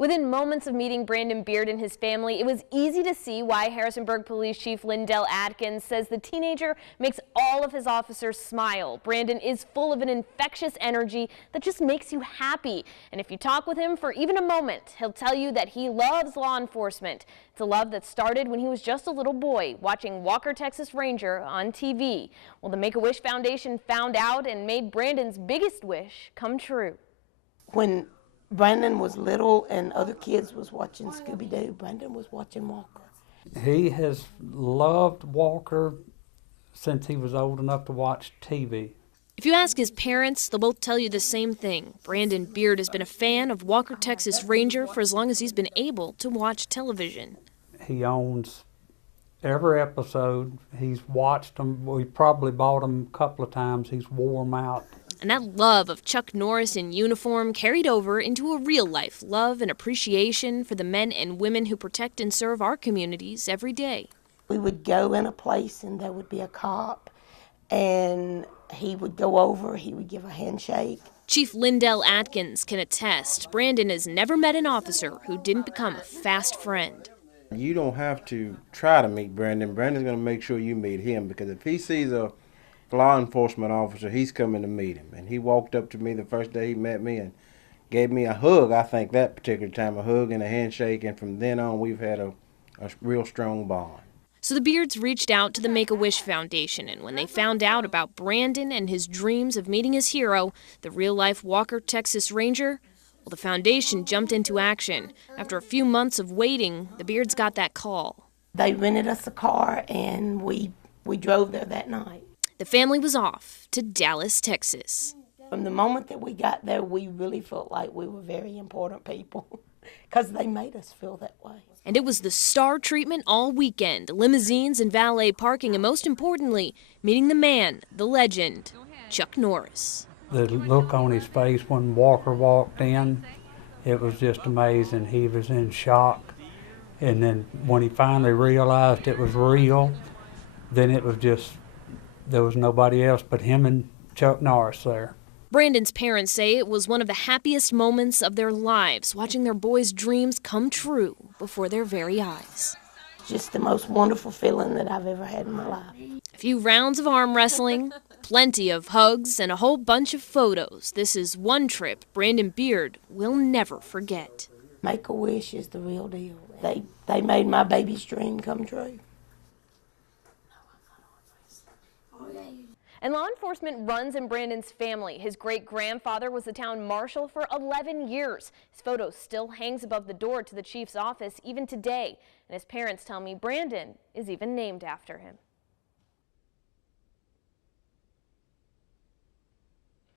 Within moments of meeting Brandon Beard and his family, it was easy to see why Harrisonburg Police Chief Lindell Atkins says the teenager makes all of his officers smile. Brandon is full of an infectious energy that just makes you happy. And if you talk with him for even a moment, he'll tell you that he loves law enforcement. It's a love that started when he was just a little boy watching Walker, Texas Ranger on TV. Well, the Make-A-Wish Foundation found out and made Brandon's biggest wish come true. When Brandon was little and other kids was watching Scooby-Doo, Brandon was watching Walker. He has loved Walker since he was old enough to watch TV. If you ask his parents, they'll both tell you the same thing. Brandon Beard has been a fan of Walker, Texas Ranger for as long as he's been able to watch television. He owns every episode. He's watched them. We probably bought them a couple of times. He's wore them out. And that love of Chuck Norris in uniform carried over into a real-life love and appreciation for the men and women who protect and serve our communities every day. We would go in a place and there would be a cop, and he would go over, he would give a handshake. Chief Lindell Atkins can attest Brandon has never met an officer who didn't become a fast friend. You don't have to try to meet Brandon. Brandon's going to make sure you meet him, because if he sees a law enforcement officer, he's coming to meet him. And he walked up to me the first day he met me and gave me a hug. I think that particular time, a hug and a handshake, and from then on we've had a real strong bond. So the Beards reached out to the Make-A-Wish Foundation, and when they found out about Brandon and his dreams of meeting his hero, the real-life Walker, Texas Ranger, well, the foundation jumped into action. After a few months of waiting, the Beards got that call. They rented us a car and we drove there that night. The family was off to Dallas, Texas. From the moment that we got there, we really felt like we were very important people because they made us feel that way. And it was the star treatment all weekend, limousines and valet parking, and most importantly, meeting the man, the legend, Chuck Norris. The look on his face when Walker walked in, it was just amazing. He was in shock. And then when he finally realized it was real, then it was just, there was nobody else but him and Chuck Norris there. Brandon's parents say it was one of the happiest moments of their lives, watching their boy's dreams come true before their very eyes. Just the most wonderful feeling that I've ever had in my life. A few rounds of arm wrestling, plenty of hugs, and a whole bunch of photos. This is one trip Brandon Beard will never forget. Make-A-Wish is the real deal. They made my baby's dream come true. And law enforcement runs in Brandon's family. His great-grandfather was the town marshal for 11 years. His photo still hangs above the door to the chief's office even today. And his parents tell me Brandon is even named after him.